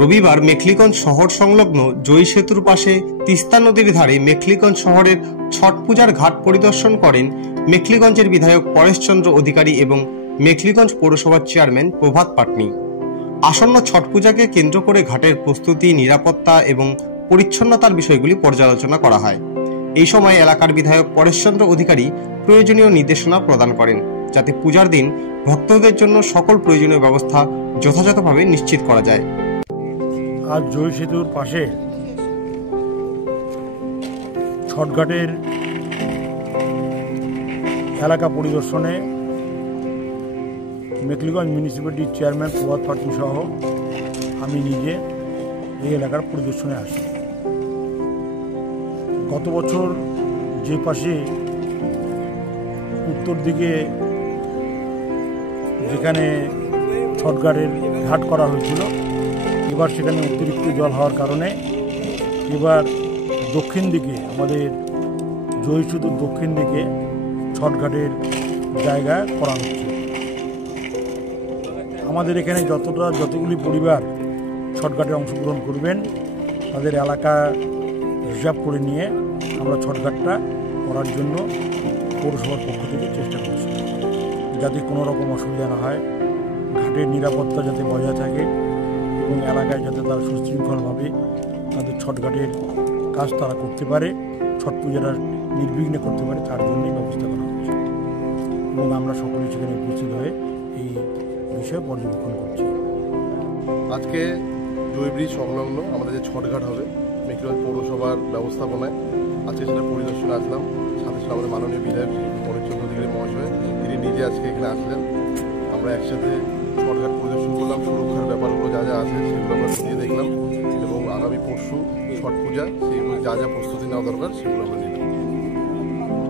রবিবার মেখলিগঞ্জ শহর সংলগ্ন জয়ী সেতুর পাশে তিস্তা নদীর ধারে মেখলিগঞ্জ শহরের ছট পূজার ঘাট পরিদর্শন করেন মেখলিগঞ্জের বিধায়ক পরেশচন্দ্র অধিকারী এবং মেখলিগঞ্জ পৌরসভার চেয়ারম্যান প্রভাত পাটনি। আসন্ন ছট পূজাকে কেন্দ্র করে ঘাটের প্রস্তুতি, নিরাপত্তা এবং পরিচ্ছন্নতার বিষয়গুলি পর্যালোচনা করা হয়। এই সময় এলাকার বিধায়ক পরেশচন্দ্র অধিকারী প্রয়োজনীয় নির্দেশনা প্রদান করেন, যাতে পূজার দিন ভক্তদের জন্য সকল প্রয়োজনীয় ব্যবস্থা যথাযথভাবে নিশ্চিত করা যায়। আজ জয়ী সেতুর পাশে ছটঘাটের এলাকা পরিদর্শনে মেখলিগঞ্জ মিউনিসিপ্যালিটির চেয়ারম্যান প্রভাত পাটনি সহ আমি নিজে এই এলাকার পরিদর্শনে আসি। গত বছর যে পাশে উত্তর দিকে যেখানে ছটঘাটের ঘাট করা হয়েছিল, এবার সেখানে অতিরিক্ত জল হওয়ার কারণে এবার দক্ষিণ দিকে, আমাদের জয়ী সেতুর দক্ষিণ দিকে ছটঘাটের জায়গা করা হচ্ছে। আমাদের এখানে যতগুলি পরিবার ছটঘাটে অংশগ্রহণ করবেন, তাদের এলাকা হিসাব করে নিয়ে আমরা ছটঘাটটা করার জন্য পৌরসভার পক্ষ থেকে চেষ্টা করছি, যাতে কোনো রকম অসুবিধা না হয়, ঘাটের নিরাপত্তা যাতে বজায় থাকে এবং এলাকায় যাতে তারা সুশৃঙ্খলভাবে তাদের ছটঘাটের কাজ তারা করতে পারে, ছট পূজাটা নির্বিঘ্নে করতে পারে, তার জন্যই ব্যবস্থা করা হচ্ছে এবং আমরা সকলে সেখানে উপস্থিত হয়ে এই বিষয়ে পর্যবেক্ষণ করছি। আজকে জয়ী ব্রিজ সংলগ্ন আমাদের যে ছটঘাট হবে মেখলিগঞ্জ পৌরসভার ব্যবস্থাপনায়, আজকে সেটা পরিদর্শনে আসলাম। সাথে সাথে আমাদের মাননীয় বিধায়ক পরেশচন্দ্র অধিকারী মহাশয় তিনি নিজে আজকে এখানে আসলেন। আমরা একসাথে ছটঘাট পরিদর্শন করলাম, সুরক্ষার ব্যাপারগুলো যা যা আছে সেগুলো আমরা নিয়ে দেখলাম এবং আগামী পরশু ছট পূজা সেইগুলো যা যা প্রস্তুতি নেওয়া দরকার সেগুলো আমরা নিলাম।